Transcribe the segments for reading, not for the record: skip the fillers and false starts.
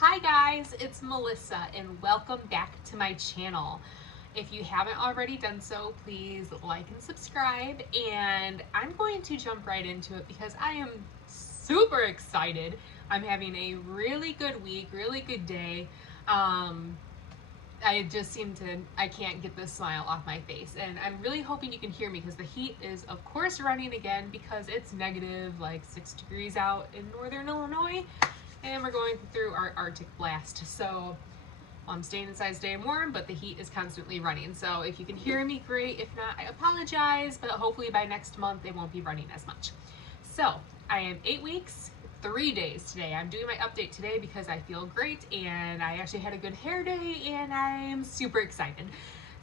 Hi guys, it's Melissa and welcome back to my channel. If you haven't already done so, please like and subscribe, and I'm going to jump right into it because I am super excited. I'm having a really good week, really good day. Um, I can't get this smile off my face, and I'm really hoping you can hear me because the heat is of course running again because it's negative like 6 degrees out in northern Illinois, and we're going through our Arctic blast. So I'm staying inside, staying warm, but the heat is constantly running. So if you can hear me, great. If not, I apologize, but hopefully by next month it won't be running as much. So I am 8 weeks, 3 days today. I'm doing my update today because I feel great and I actually had a good hair day and I'm super excited.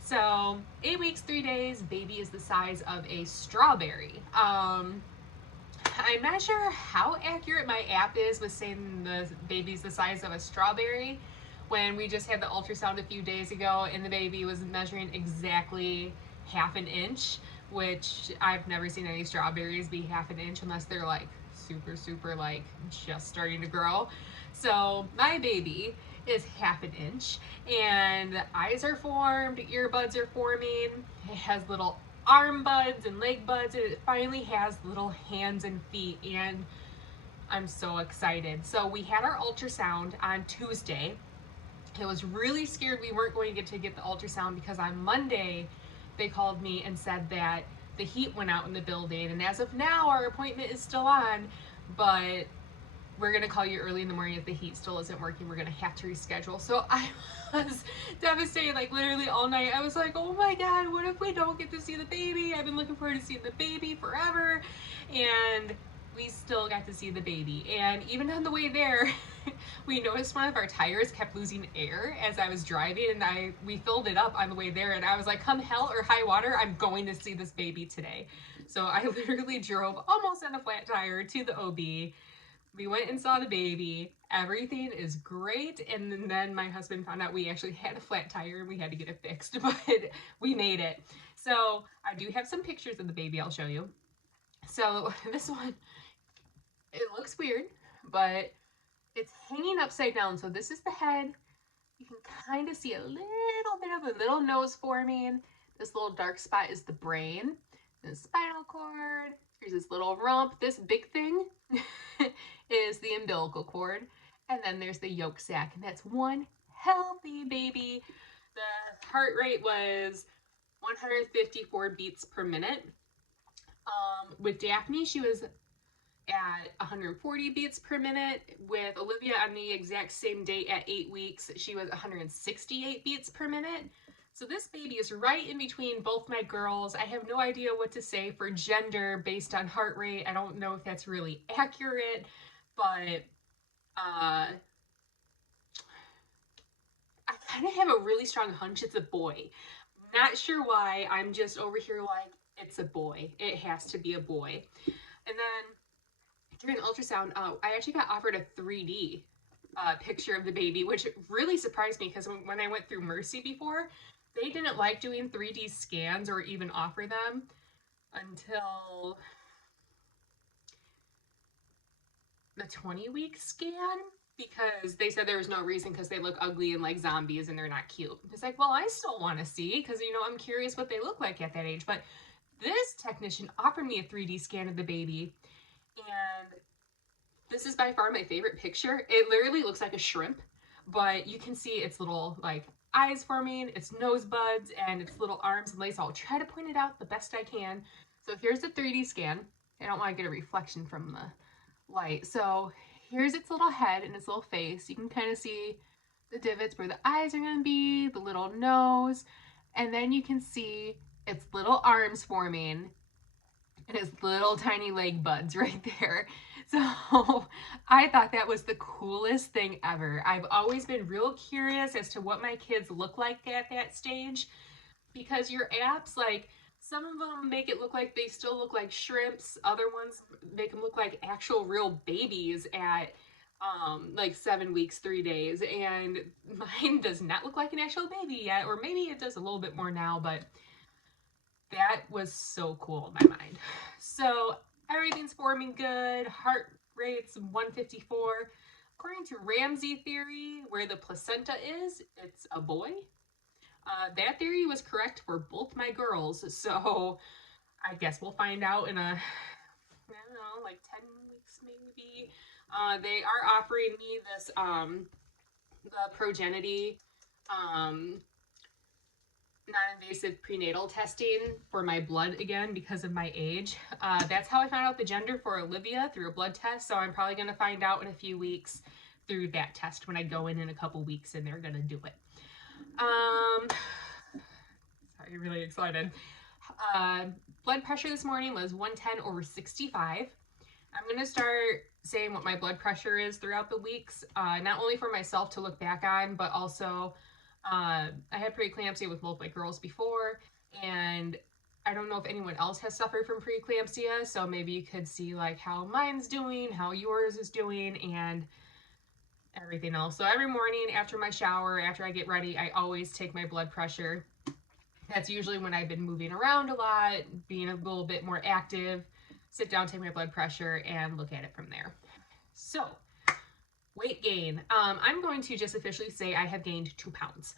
So 8 weeks, 3 days, baby is the size of a strawberry. I'm not sure how accurate my app is with saying the baby's the size of a strawberry when we just had the ultrasound a few days ago and the baby was measuring exactly half an inch, which I've never seen any strawberries be half an inch unless they're like super like just starting to grow. So my baby is half an inch and eyes are formed, earbuds are forming, it has little arm buds and leg buds, and it finally has little hands and feet, and I'm so excited. So we had our ultrasound on Tuesday. I was really scared we weren't going to get the ultrasound because on Monday they called me and said that the heat went out in the building, and as of now our appointment is still on, but we're gonna call you early in the morning if the heat still isn't working. We're gonna have to reschedule. So I was devastated, like literally all night. I was like, oh my God, what if we don't get to see the baby? I've been looking forward to seeing the baby forever. And we still got to see the baby. And even on the way there, we noticed one of our tires kept losing air as I was driving, and we filled it up on the way there, and I was like, come hell or high water, I'm going to see this baby today. So I literally drove almost on a flat tire to the OB. We went and saw the baby. Everything is great. And then my husband found out we actually had a flat tire and we had to get it fixed, but we made it. So I do have some pictures of the baby I'll show you. So this one, it looks weird, but it's hanging upside down. So this is the head. You can kind of see a little bit of a little nose forming. This little dark spot is the brain, the spinal cord. Here's this little rump. This big thing is the umbilical cord. And then there's the yolk sac. And that's one healthy baby. The heart rate was 154 beats per minute. With Daphne, she was at 140 beats per minute. With Olivia on the exact same date at 8 weeks, she was 168 beats per minute. So this baby is right in between both my girls. I have no idea what to say for gender based on heart rate. I don't know if that's really accurate, but I kind of have a really strong hunch it's a boy. Not sure why. I'm just over here like, it's a boy. It has to be a boy. And then during ultrasound, I actually got offered a 3D picture of the baby, which really surprised me because when I went through Mercy before, they didn't like doing 3D scans or even offer them until the 20-week scan, because they said there was no reason because they look ugly and like zombies and they're not cute. It's like, well, I still want to see because, I'm curious what they look like at that age. But this technician offered me a 3D scan of the baby, and this is by far my favorite picture. It literally looks like a shrimp, but you can see its little like eyes forming, its nose buds, and its little arms and legs. I'll try to point it out the best I can. So here's the 3D scan. I don't want to get a reflection from the light. So here's its little head and its little face. You can kind of see the divots where the eyes are going to be, the little nose, and then you can see its little arms forming and his little tiny leg buds right there. So I thought that was the coolest thing ever. I've always been real curious as to what my kids look like at that stage, because your apps, like, some of them make it look like they still look like shrimps. Other ones make them look like actual real babies at like 7 weeks, 3 days. And mine does not look like an actual baby yet, or maybe it does a little bit more now, but that was so cool in my mind. So everything's forming good. Heart rate's 154. According to Ramsey theory, where the placenta is, it's a boy. That theory was correct for both my girls, so I guess we'll find out in I don't know, like 10 weeks maybe. They are offering me this, the Progenity, um, non-invasive prenatal testing for my blood again because of my age. That's how I found out the gender for Olivia, through a blood test. So I'm probably going to find out in a few weeks through that test when I go in a couple weeks and they're going to do it. Sorry, really excited. Uh, Blood pressure this morning was 110/65. I'm going to start saying what my blood pressure is throughout the weeks, not only for myself to look back on, but also I had preeclampsia with both my girls before, and I don't know if anyone else has suffered from preeclampsia, so maybe you could see like how mine's doing, how yours is doing, and everything else. So every morning after my shower, after I get ready, I always take my blood pressure. That's usually when I've been moving around a lot, being a little bit more active. Sit down, take my blood pressure, and look at it from there. So, weight gain. I'm going to just officially say I have gained 2 pounds.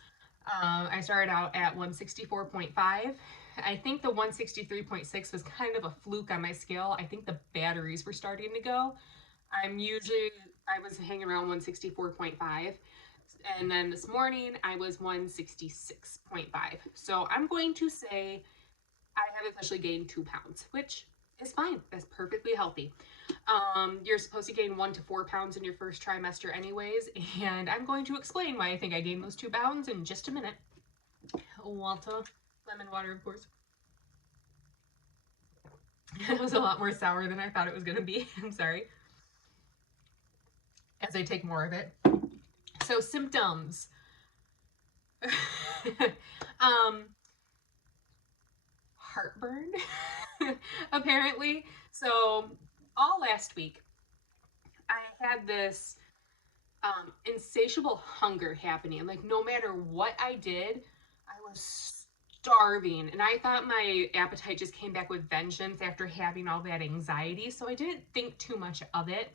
I started out at 164.5. I think the 163.6 was kind of a fluke on my scale. I think the batteries were starting to go. I was hanging around 164.5. And then this morning I was 166.5. So I'm going to say I have officially gained 2 pounds, which is fine. That's perfectly healthy. You're supposed to gain 1 to 4 pounds in your first trimester, anyways, and I'm going to explain why I think I gained those 2 pounds in just a minute. Water, lemon water, of course. It was a lot more sour than I thought it was going to be. I'm sorry. As I take more of it. So, symptoms. um, Heartburn, apparently. So, all last week, I had this insatiable hunger happening. Like, no matter what I did, I was starving. And I thought my appetite just came back with vengeance after having all that anxiety. So I didn't think too much of it.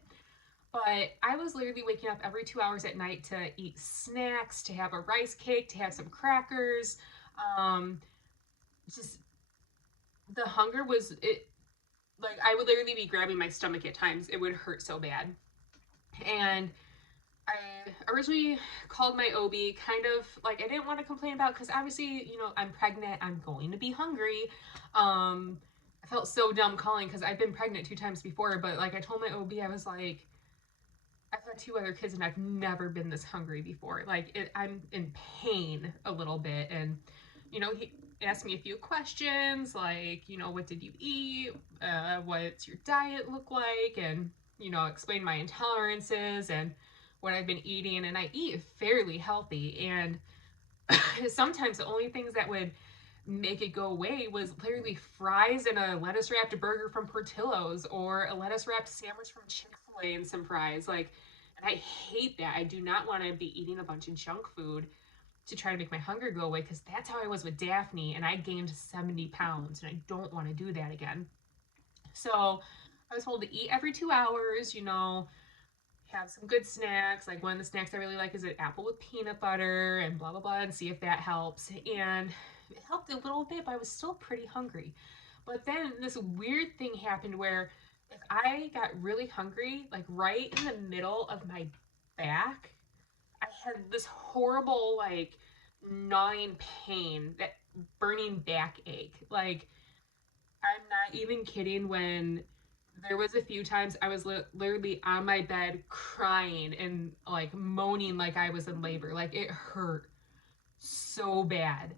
But I was literally waking up every 2 hours at night to eat snacks, to have a rice cake, to have some crackers. Um, just the hunger was it. Like, I would literally be grabbing my stomach at times. It would hurt so bad. And I originally called my OB, kind of like, I didn't want to complain about, because obviously, I'm pregnant, I'm going to be hungry. I felt so dumb calling because I've been pregnant 2 times before, but like I told my OB, I was like, I've had 2 other kids and I've never been this hungry before. Like, I'm in pain a little bit. And, he asked me a few questions like, what did you eat? What's your diet look like? And, explain my intolerances and what I've been eating. And I eat fairly healthy. And sometimes the only things that would make it go away was literally fries and a lettuce wrapped burger from Portillo's, or a lettuce wrapped sandwich from Chick-fil-A and some fries. Like, and I hate that. I do not want to be eating a bunch of junk food to try to make my hunger go away, because that's how I was with Daphne, and I gained 70 pounds, and I don't want to do that again. So I was told to eat every 2 hours, have some good snacks. Like, one of the snacks I really like is an apple with peanut butter, and blah, blah, blah, and see if that helps. And it helped a little bit, but I was still pretty hungry. But then this weird thing happened where if I got really hungry, like right in the middle of my back, I had this horrible, like, gnawing pain, that burning backache. Like, I'm not even kidding when there was a few times I was literally on my bed crying and like moaning like I was in labor. Like, it hurt so bad.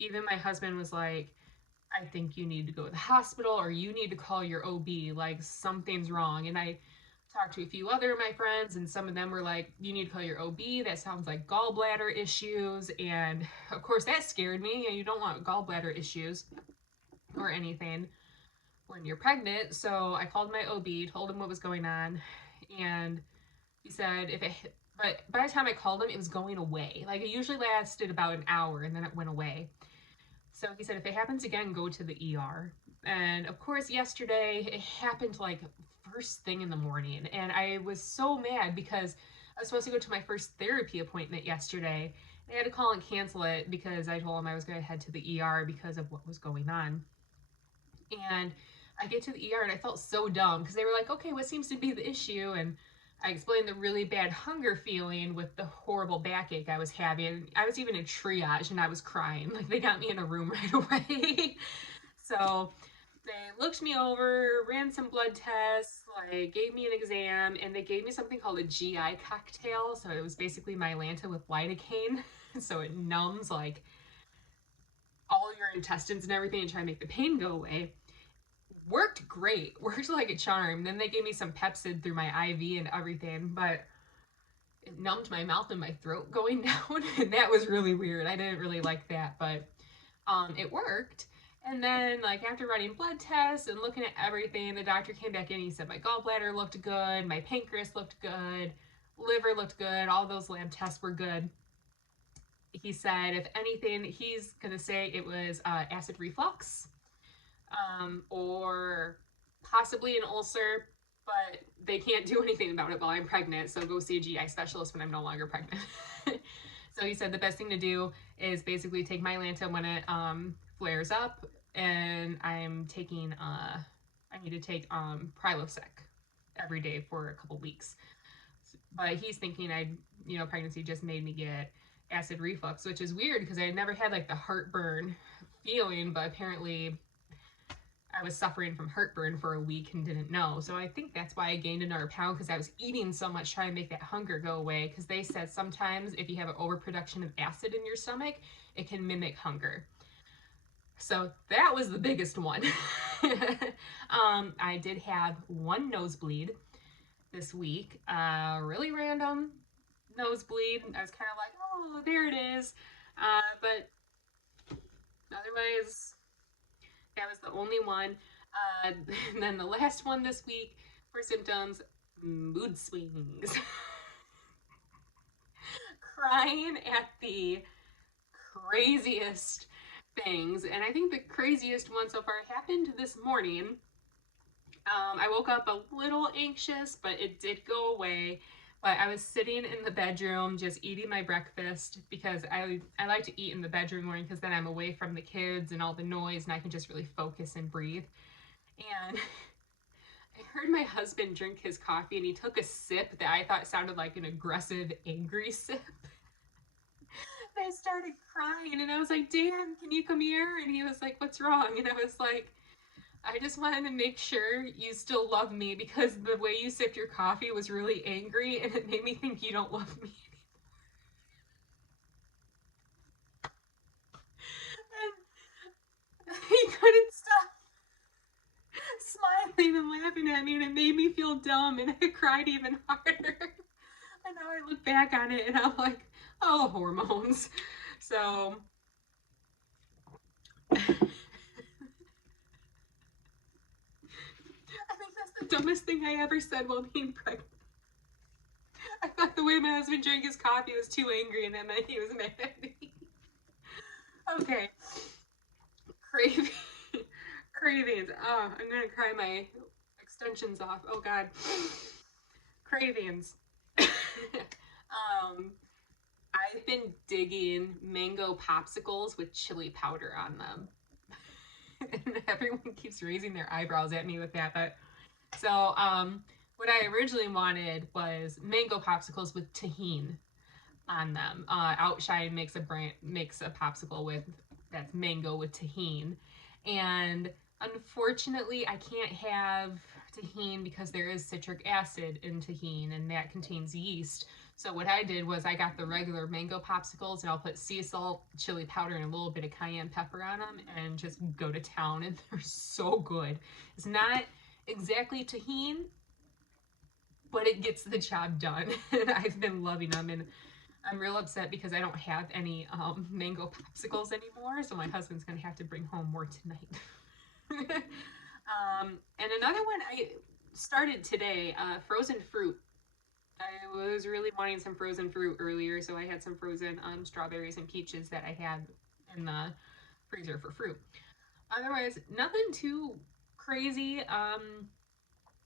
Even my husband was like, I think you need to go to the hospital, or you need to call your OB. Like, something's wrong. And I talked to a few other of my friends, and some of them were like, you need to call your OB. That sounds like gallbladder issues. And of course, that scared me. You don't want gallbladder issues or anything when you're pregnant. So I called my OB, told him what was going on, and he said but by the time I called him, it was going away. Like, it usually lasted about an hour and then it went away. So he said, if it happens again, go to the ER. And of course, yesterday it happened like first thing in the morning. And I was so mad because I was supposed to go to my first therapy appointment yesterday. I had to call and cancel it because I told them I was going to head to the ER because of what was going on. And I get to the ER and I felt so dumb because they were like, okay, what seems to be the issue? And I explained the really bad hunger feeling with the horrible backache I was having. I was even in triage and I was crying. Like they got me in a room right away. So they looked me over, ran some blood tests, like gave me an exam, and they gave me something called a GI cocktail. So it was basically Mylanta with lidocaine. So it numbs like all your intestines and everything and try to make the pain go away. Worked great, worked like a charm. Then they gave me some Pepsid through my IV and everything, but it numbed my mouth and my throat going down, and that was really weird. I didn't really like that, but it worked. And then, like, after running blood tests and looking at everything, the doctor came back in and he said my gallbladder looked good, my pancreas looked good, liver looked good, all those lab tests were good. He said, if anything, he's going to say it was acid reflux, or possibly an ulcer, but they can't do anything about it while I'm pregnant, so go see a GI specialist when I'm no longer pregnant. So he said the best thing to do is basically take Mylanta when it flares up, and I'm taking, I need to take Prilosec every day for a couple weeks. But he's thinking pregnancy just made me get acid reflux, which is weird because I never had like the heartburn feeling, but apparently I was suffering from heartburn for a week and didn't know. So I think that's why I gained another pound, because I was eating so much trying to make that hunger go away. Because they said sometimes if you have an overproduction of acid in your stomach, it can mimic hunger. So that was the biggest one. I did have one nosebleed this week, really random nosebleed. I was kind of like, oh, there it is. But otherwise, that was the only one. And then the last one this week for symptoms, mood swings. Crying at the craziest things. And I think the craziest one so far happened this morning. I woke up a little anxious, but it did go away. But I was sitting in the bedroom just eating my breakfast because I like to eat in the bedroom morning because then I'm away from the kids and all the noise and I can just really focus and breathe. And I heard my husband drink his coffee and he took a sip that I thought sounded like an aggressive, angry sip. And I started crying and I was like, Dan, can you come here? And he was like, what's wrong? And I was like, I just wanted to make sure you still love me because the way you sipped your coffee was really angry and it made me think you don't love me anymore. And he couldn't stop smiling and laughing at me and it made me feel dumb and I cried even harder. And now I look back on it and I'm like, oh, hormones. So I think that's the dumbest thing I ever said while being pregnant. I thought the way my husband drank his coffee was too angry and that meant he was mad at me. Okay. Craving. Cravings. Oh, I'm gonna cry my extensions off. Oh god. Cravings. I've been digging mango popsicles with chili powder on them. And everyone keeps raising their eyebrows at me with that, but so what I originally wanted was mango popsicles with tahini on them. Outshine makes a popsicle with that's mango with tahini, and unfortunately, I can't have tahini because there is citric acid in tahini, and that contains yeast. So what I did was I got the regular mango popsicles, and I'll put sea salt, chili powder, and a little bit of cayenne pepper on them, and just go to town. And they're so good. It's not exactly tahini, but it gets the job done. And I've been loving them, and I'm real upset because I don't have any mango popsicles anymore, so my husband's gonna have to bring home more tonight. And another one I started today, frozen fruit. I was really wanting some frozen fruit earlier, so I had some frozen strawberries and peaches that I had in the freezer for fruit. Otherwise, nothing too crazy.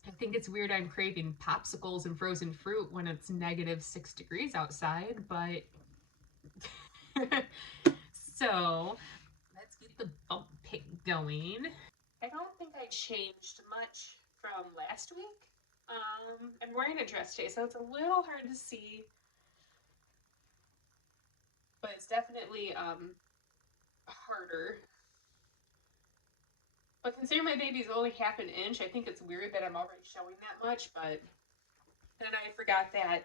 I think it's weird I'm craving popsicles and frozen fruit when it's -6 degrees outside, but so let's get the bump pick going. I don't think I changed much from last week. I'm wearing a dress today, so it's a little hard to see, but it's definitely harder. But considering my baby's only half an inch, I think it's weird that I'm already showing that much, but then I forgot that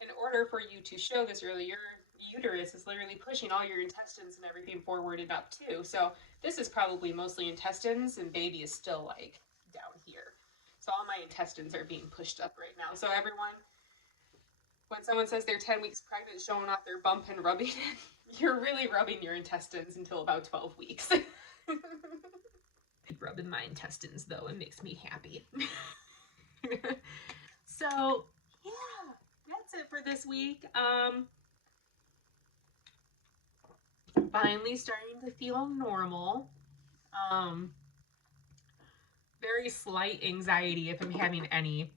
in order for you to show this early, your uterus is literally pushing all your intestines and everything forward and up too. So this is probably mostly intestines, and baby is still like down here. So all my intestines are being pushed up right now. So everyone, when someone says they're 10 weeks pregnant, showing off their bump and rubbing it, you're really rubbing your intestines until about 12 weeks. Rubbing my intestines though, it makes me happy. So yeah, that's it for this week. Finally starting to feel normal. Um, very slight anxiety, if I'm having any,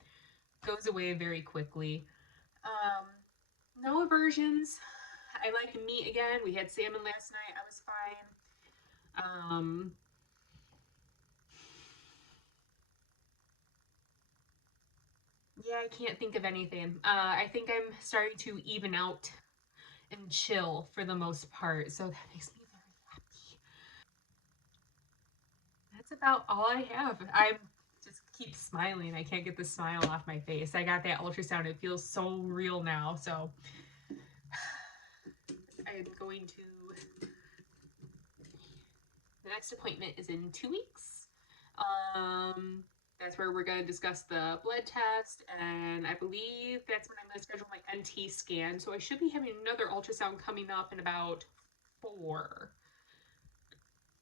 goes away very quickly. Um, no aversions. I like meat again. We had salmon last night. I was fine. Yeah, I can't think of anything. I think I'm starting to even out and chill for the most part, so that makes me very happy. That's about all I have. I just keep smiling. I can't get the smile off my face. I got that ultrasound. It feels so real now. So I'm going to. The next appointment is in 2 weeks. Um, that's where we're going to discuss the blood test, and I believe that's when I'm going to schedule my NT scan. So I should be having another ultrasound coming up in about four.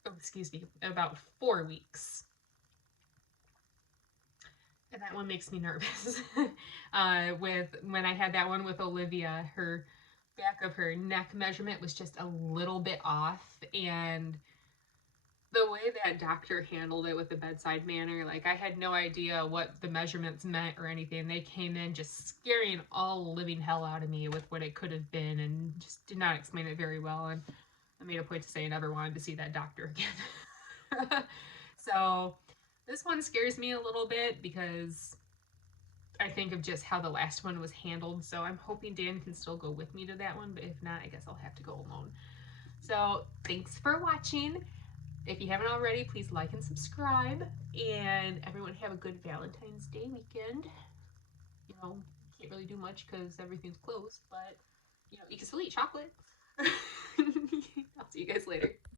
Oh, excuse me, about 4 weeks. And that one makes me nervous. With when I had that one with Olivia, her back of her neck measurement was just a little bit off, and the way that doctor handled it with the bedside manner, like I had no idea what the measurements meant or anything. They came in just scaring all living hell out of me with what it could have been, and just did not explain it very well. And I made a point to say I never wanted to see that doctor again. So this one scares me a little bit because I think of just how the last one was handled. So I'm hoping Dan can still go with me to that one, but if not, I guess I'll have to go alone. So thanks for watching. If you haven't already, please like and subscribe. And everyone have a good Valentine's Day weekend. You know, can't really do much because everything's closed, but you know, you can still eat chocolate.